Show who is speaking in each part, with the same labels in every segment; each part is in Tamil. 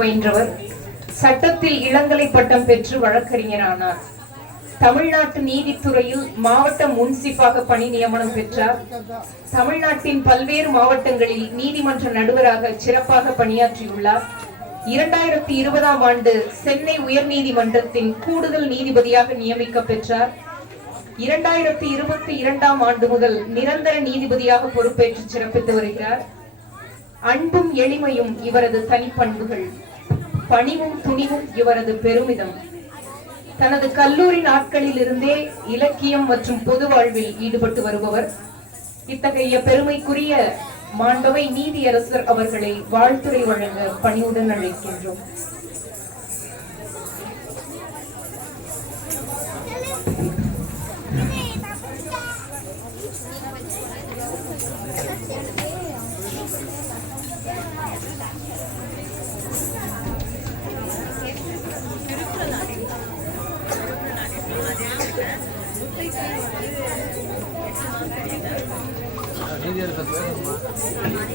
Speaker 1: பயின்றவர் சட்டத்தில் இளங்கலை பட்டம் பெற்று வழக்கறிஞரானார். தமிழ்நாட்டு நீதித்துறையில் மாவட்ட முன்சிப்பாக பணி நியமனம் பெற்றார். தமிழ்நாட்டின் பல்வேறு மாவட்டங்களில் நீதிமன்ற நடுவராக சிறப்பாக பணியாற்றியுள்ளார். இரண்டாயிரத்தி இருபதாம் ஆண்டு சென்னை உயர்நீதிமன்றத்தின் கூடுதல் நீதிபதியாக நியமிக்க பெற்றார். இரண்டாயிரத்தி இருபத்தி இரண்டாம் ஆண்டு முதல் நிரந்தர நீதிபதியாக பொறுப்பேற்று சிறப்பித்து வருகிறார். அன்பும் எளிமையும் இவரது தனிப்பண்புகள். பணிவும் துணிவும் இவரது பெருமிதம். தனது கல்லூரி நாட்களில் இருந்தே இலக்கியம் மற்றும் பொது வாழ்வில் ஈடுபட்டு வருபவர். இத்தகைய பெருமைக்குரிய மாண்டவை நீதியரசர் அவர்களை வாழ்த்துறை வழங்க பணிவுடன் அழைக்கின்றோம்.
Speaker 2: dinheiro da?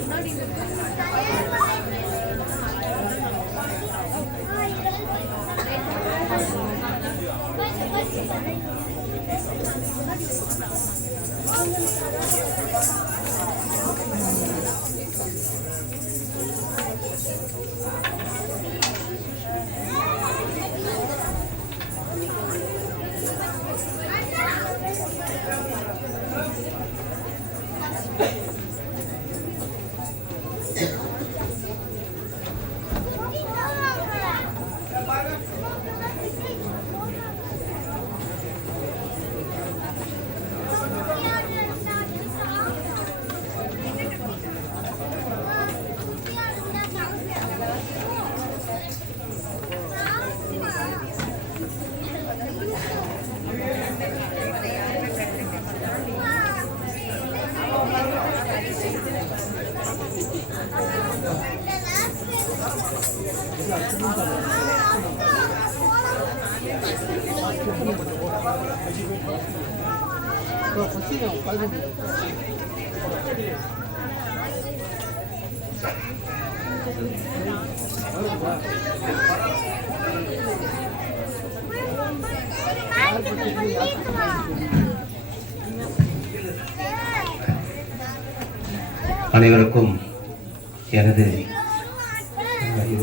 Speaker 2: அனைவருக்கும் எனது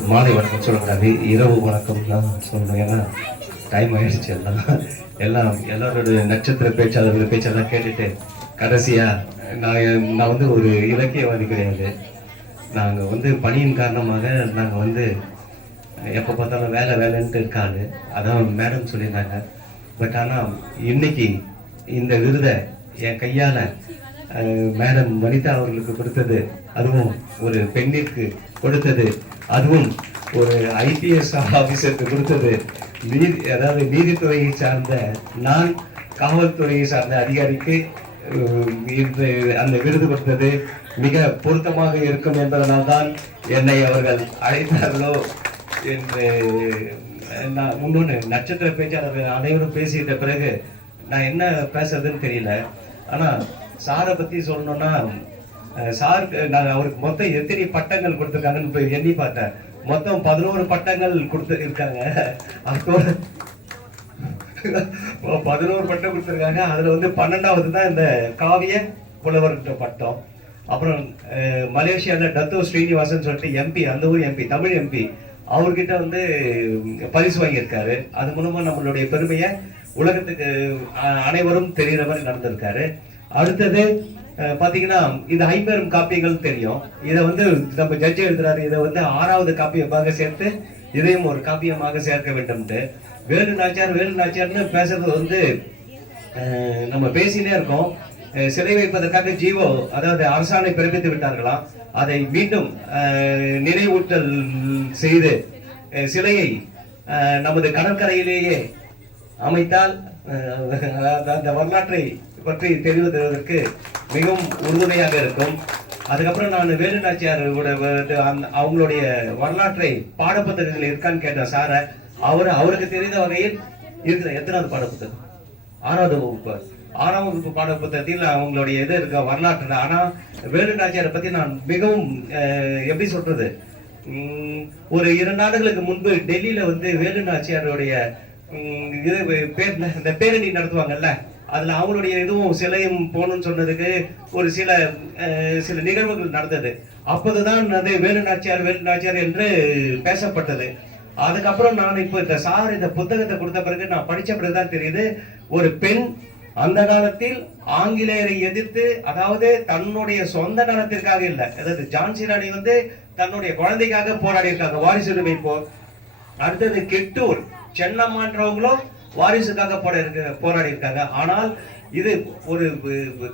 Speaker 2: மாலை வணக்கம் சொல்லக்கூடாது இரவு வணக்கம் தான் சொல்லணும். ஏன்னா டைம் ஆயிடுச்சு. எல்லாம் எல்லாம் எல்லாரோட நட்சத்திர பேச்சாளர்கள் பேச்செல்லாம் கேட்டுட்டு கடைசியா நான் நான் வந்து ஒரு இலக்கியவாதி கிடையாது. நாங்கள் வந்து பணியின் காரணமாக நாங்கள் வந்து எப்போ பார்த்தாலும் வேலை வேலைன்ட்டு இருக்காது அதான் மேடம் சொல்லியிருந்தாங்க. பட் ஆனால் இன்னைக்கு இந்த விருதை என் கையால் மேடம் வனிதா அவர்களுக்கு கொடுத்தது அதுவும் ஒரு பெண்ணிற்கு கொடுத்தது அதுவும் ஒரு ஐபிஎஸ் ஆஃபீஸருக்கு கொடுத்தது. நீதி அதாவது நீதித்துறையை சார்ந்த நான் காவல்துறையை சார்ந்த அதிகாரிக்கு இந்த அந்த விருது கொடுத்தது. மிக பொருத்தமாக இருக்கும் என்பதனால் தான் என்னை அவர்கள் அழைத்தார்களோ என்று நான் இன்னொன்று நட்சத்திர பேச்சாளர் அனைவரும் பேசிட்ட பிறகு நான் என்ன பேசுறதுன்னு தெரியல. ஆனால் சாரை பற்றி சொல்லணும்னா சார் நான் அவருக்கு மொத்தம் எத்தனை பட்டங்கள் கொடுத்துருக்காங்கன்னு போய் எண்ணி பார்த்தேன். மொத்தம் பதினோரு பட்டங்கள் கொடுத்து இருக்காங்க அதோட பதினோரு பட்டம் கொடுத்துருக்காங்க. அதில் வந்து பன்னெண்டாவது தான் இந்த காவிய புலவர்கிட்ட பட்டம். அப்புறம் மலேசியாவில் டத்தோ ஸ்ரீனிவாசன் சொல்லிட்டு எம்பி அந்த ஊர் எம்பி தமிழ் எம்பி அவர்கிட்ட வந்து பரிசு வாங்கியிருக்காரு. அது மூலமாக நம்மளுடைய பெருமையை உலகத்துக்கு அனைவரும் தெரிகிற மாதிரி நடந்திருக்காரு. அடுத்தது பாத்தீங்கன்னா இந்த ஐம்பெரும் காப்பியங்கள் தெரியும். இதை வந்து நம்ம ஜட்ஜ் எழுதுறாரு. இதை வந்து ஆறாவது காப்பியமாக சேர்த்து இதையும் ஒரு காப்பியமாக சேர்க்க வேண்டும்ட்டு. வேலு நாச்சார் வேலு நாச்சார்னு பேசுறது வந்து நம்ம பேசினே இருக்கோம். சிலை சிறை வைப்பதற்காக ஜீவோ அதாவது அரசாணை பிறப்பித்து விட்டார்களாம் அதை மீண்டும் நினைவூட்டல் செய்து சிலையை நமது கடற்கரையிலேயே அமைத்தால் அதாவது அந்த வரலாற்றை பற்றி தெரிவித்துவதற்கு மிகவும் உறுதுணையாக இருக்கும். அதுக்கப்புறம் நான் வேலு நாச்சியாரோட அந்த- அவங்களுடைய வரலாற்றை பாடப்புத்தகங்கள் இருக்கான்னு கேட்டேன் சாரை அவர் அவருக்கு தெரிந்த வகையில் இருக்கிற எத்தனாவது பாடப்புத்தகம்? ஆறாவது வகுப்பு. ஆறாம் வகுப்பு பாடப்புத்தகத்தில் அவங்களுடைய இது இருக்க வரலாற்று ஆனால் வேலுநாச்சியாரை பற்றி நான் மிகவும் எப்படி சொல்றது? ஒரு இரண்டு நாடுகளுக்கு முன்பு டெல்லியில வந்து வேலு நாச்சியாருடைய இது பேர் இந்த பேரணி நடத்துவாங்கல்ல? அதில் அவங்களுடைய இதுவும் சிலையும் போகணும்னு சொன்னதுக்கு ஒரு சில சில நிகழ்வுகள் நடந்தது. அப்போதுதான் அது வேலு நாச்சியார் வேலு நாச்சியார் என்று பேசப்பட்டது. அதுக்கப்புறம் நான் இப்போ இந்த சார் இந்த புத்தகத்தை கொடுத்த பிறகு நான் படித்த பிறகு தான் தெரியுது ஒரு பெண் அந்த காலத்தில் ஆங்கிலேயரை எதிர்த்து அதாவது தன்னுடைய சொந்த நலத்திற்காக இல்லை அதாவது ஜான்சி ராணி வந்து தன்னுடைய குழந்தைக்காக போராடி இருக்காங்க வாரிசுரிமை போர் அடுத்தது கெட்டூர் சென்னம்மான்றவங்களும் வாரிசுக்காக போட இருக்க போராடி இருக்காங்க ஆனால் இது ஒரு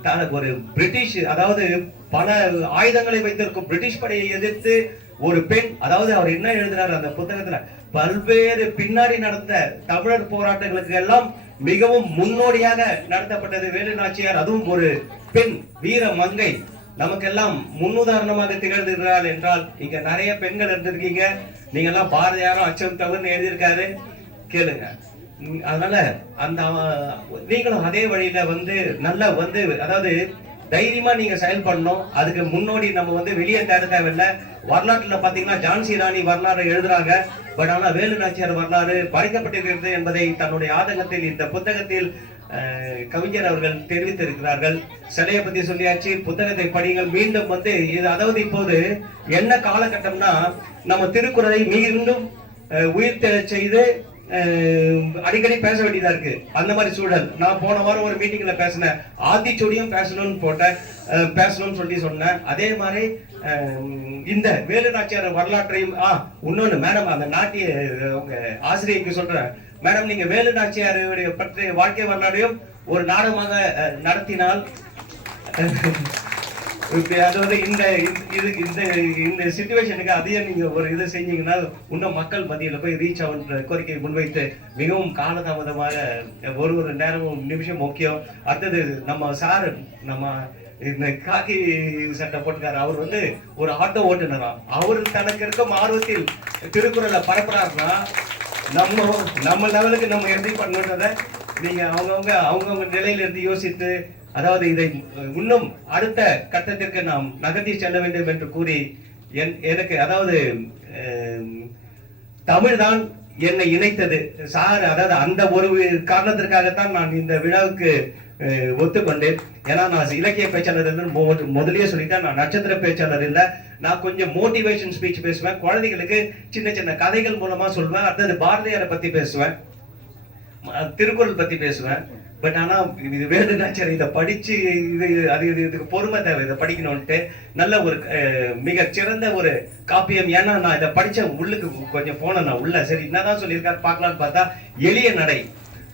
Speaker 2: த- ஒரு பிரிட்டிஷ் அதாவது பல ஆயுதங்களை வைத்திருக்கும் பிரிட்டிஷ் படையை எதிர்த்து ஒரு பெண் அதாவது அவர் என்ன எழுதினார் அந்த புத்தகத்துல? பல்வேறு பின்னாடி நடந்த தமிழர் போராட்டங்களுக்கு எல்லாம் மிகவும் முன்னோடியாக நடத்தப்பட்டது வேலு நாச்சியார். அதுவும் ஒரு பெண் வீர மங்கை. நமக்கெல்லாம் முன்னுதாரணமாக திகழ்ந்திருக்கிறார் என்றால் இங்க நிறைய பெண்கள் இருந்திருக்கீங்க. நீங்க எல்லாம் பாரதியாரும் அச்சம் தவறுன்னு எழுதியிருக்காரு. கேளுங்க. அதனால அந்த நீங்களும் அதே வழியில வந்து நல்லா வந்து அதாவது தைரியமா நீங்க செயல்படணும் அதுக்கு முன்னோடி நம்ம வந்து வெளியே தேட தேவையில்ல. வரலாற்றுல பாத்தீங்கன்னா ஜான்சி ராணி வரலாறு எழுதுறாங்க. பட் ஆனா வேலு நாச்சியார் வரலாறு பறிக்கப்பட்டிருக்கிறது என்பதை தன்னுடைய ஆதங்கத்தில் இந்த புத்தகத்தில் கவிஞர் அவர்கள் தெரிவித்திருக்கிறார்கள். சிலையை பத்தி சொல்லியாச்சு. புத்தகத்தை படிங்கள் மீண்டும் வந்து இது அதாவது இப்போது என்ன காலகட்டம்னா நம்ம திருக்குறளை மீண்டும் அஹ், செய்து அடிக்கடி பேச வேண்டியதா இருக்கு. அந்த மாதிரி சூழல். நான் போன வாரம் ஒரு மீட்டிங்ல பேசினேன். ஆத்திச்சூடியும் பேசணும்னு போட்டேன். பேசணும்னு சொல்லி சொன்னேன். அதே மாதிரி இந்த வேலு நாச்சியார் வரலாற்றையும் ஆ இன்னொன்னு மேடம் அந்த நாட்டிய உங்க ஆசிரியருக்கு சொல்றேன் மேடம் நீங்க வேலு நாச்சியாருடைய பற்றிய வாழ்க்கை வரலாறையும் ஒரு நாடகமாக நடத்தினால் அதாவது இந்த இது இந்த இந்த சுச்சுவேஷனுக்கு அதையே நீங்க ஒரு இது செஞ்சீங்கன்னா இன்னும் மக்கள் மத்தியில் போய் ரீச் ஆகுன்ற கோரிக்கையை முன்வைத்து மிகவும் காலதாமதமாக ஒரு ஒரு நேரமும் நிமிஷம் முக்கியம். அடுத்தது நம்ம சார் நம்ம இந்த காக்கி சட்டை போட்டுக்காரு அவர் வந்து ஒரு ஆட்டோ ஓட்டுனரா? அவர் தனக்கு இருக்கும் ஆர்வத்தில் திருக்குறளை பரப்புறாருன்னா நம்ம நம்ம லெவலுக்கு நம்ம எப்படி பண்ணணுன்றத நீங்க அவங்கவுங்க அவங்கவுங்க நிலையில இருந்து யோசித்து அதாவது இதை இன்னும் அடுத்த கட்டத்திற்கு நாம் நகர்த்தி செல்ல வேண்டும் என்று கூறி என் எனக்கு அதாவது தமிழ் தான் என்னை இணைத்தது. சார் அதாவது அந்த ஒரு காரணத்திற்காகத்தான் நான் இந்த விழாவுக்கு ஒத்துக்கொண்டேன். ஏன்னா நான் இலக்கிய பேச்சாளர் இல்லைன்னு மொ- சொல்லிட்டேன். நான் நட்சத்திர பேச்சாளர் இல்லை. நான் கொஞ்சம் மோட்டிவேஷன் ஸ்பீச் பேசுவேன். குழந்தைகளுக்கு சின்ன சின்ன கதைகள் மூலமா சொல்வேன். அடுத்தது பாரதியாரை பத்தி பேசுவேன். திருக்குறள் பத்தி பேசுவேன். பட் ஆனா இது வேறு சரி இதை படிச்சு இது அது இது இதுக்கு பொறுமை தேவை. இதை படிக்கணும்ட்டு நல்ல ஒரு மிக சிறந்த ஒரு காப்பியம். ஏன்னா நான் இதை படிச்ச உள்ளுக்கு கொஞ்சம் போனேன் நான் உள்ள. சரி என்னதான் சொல்லியிருக்காரு பார்க்கலாம்னு பார்த்தா எளிய நடை.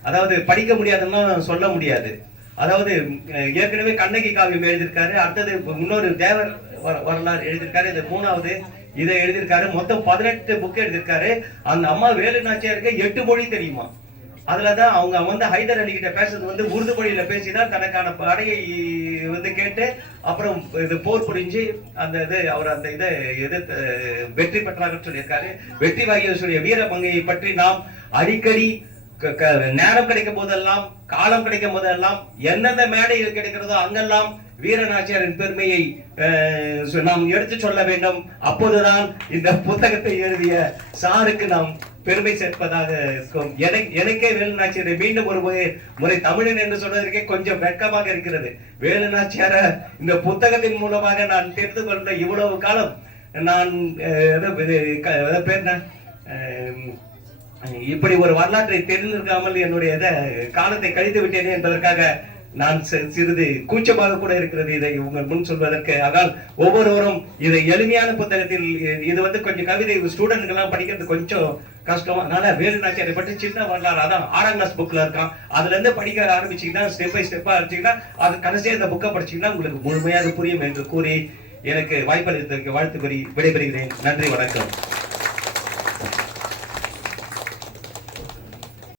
Speaker 2: அதாவது படிக்க முடியாதுன்னா சொல்ல முடியாது. அதாவது ஏற்கனவே கண்ணகி காவியம் எழுதியிருக்காரு. அடுத்தது இன்னொரு தேவர் வர- வரலாறு எழுதியிருக்காரு. இது மூணாவது இதை எழுதியிருக்காரு. மொத்தம் பதினெட்டு புக் எழுதியிருக்காரு. அந்த அம்மா வேலு நாச்சியாருக்கு எட்டு மொழி தெரியுமா? அதுலதான் அவங்க வந்து ஹைதர் அலி கிட்ட பேசுறது வந்து உருது மொழியில பேசிதான் தனக்கான படையை வந்து கேட்டு அப்புறம் இது போர் புரிஞ்சு அந்த இது அவர் அந்த இதை எதிர்த்து வெற்றி பெற்றாங்கன்னு சொல்லியிருக்காரு. வெற்றி வாகிய வீர பங்கையை பற்றி நாம் அடிக்கடி க- க- நேரம் கிடைக்கும் போதெல்லாம் காலம் கிடைக்கும் போதெல்லாம் எந்தெந்த மேடையில் கிடைக்கிறதோ அங்கெல்லாம் வீரநாச்சியாரின் பெருமையை அஹ், நாம் எடுத்து சொல்ல வேண்டும். அப்போதுதான் இந்த புத்தகத்தை எழுதிய சாருக்கு நாம் பெருமை சேர்ப்பதாக இருக்கும். எனக்கே வேலுநாச்சியாரை மீண்டும் ஒரு முறை முறை தமிழன் என்று சொல்வதற்கே கொஞ்சம் வெட்கமாக இருக்கிறது. வேலுநாச்சியார இந்த புத்தகத்தின் மூலமாக நான் தெரிந்து கொண்ட இவ்வளவு காலம் நான் அஹ், இது க- பேர் இப்படி ஒரு வரலாற்றை தெரிந்திருக்காமல் என்னுடைய இத காலத்தை கழித்து விட்டேனே என்பதற்காக நான் சிறிது கூச்சமாக கூட இருக்கிறது இதை உங்கள் முன் சொல்வதற்கு. ஆனால் ஒவ்வொருவரும் இதை எளிமையான புத்தகத்தில் இது வந்து கொஞ்சம் கவிதை ஸ்டூடெண்ட்கெல்லாம் படிக்கிறது கொஞ்சம் கஷ்டம். அதனால வேலு நாச்சியாரை பற்றி சின்ன வரலாறு. அதான் ஆறாம் கிளாஸ் புக்ல இருக்கான். அதுல இருந்து படிக்க ஆரம்பிச்சீங்கன்னா ஸ்டெப் பை ஸ்டெப்பா அடிச்சீங்கன்னா அது கடைசியாக இந்த புக்கை படிச்சீங்கன்னா உங்களுக்கு முழுமையாக புரியும் என்று கூறி எனக்கு வாய்ப்பளித்ததற்கு வாழ்த்து கூறி விடைபெறுகிறேன். நன்றி வணக்கம்.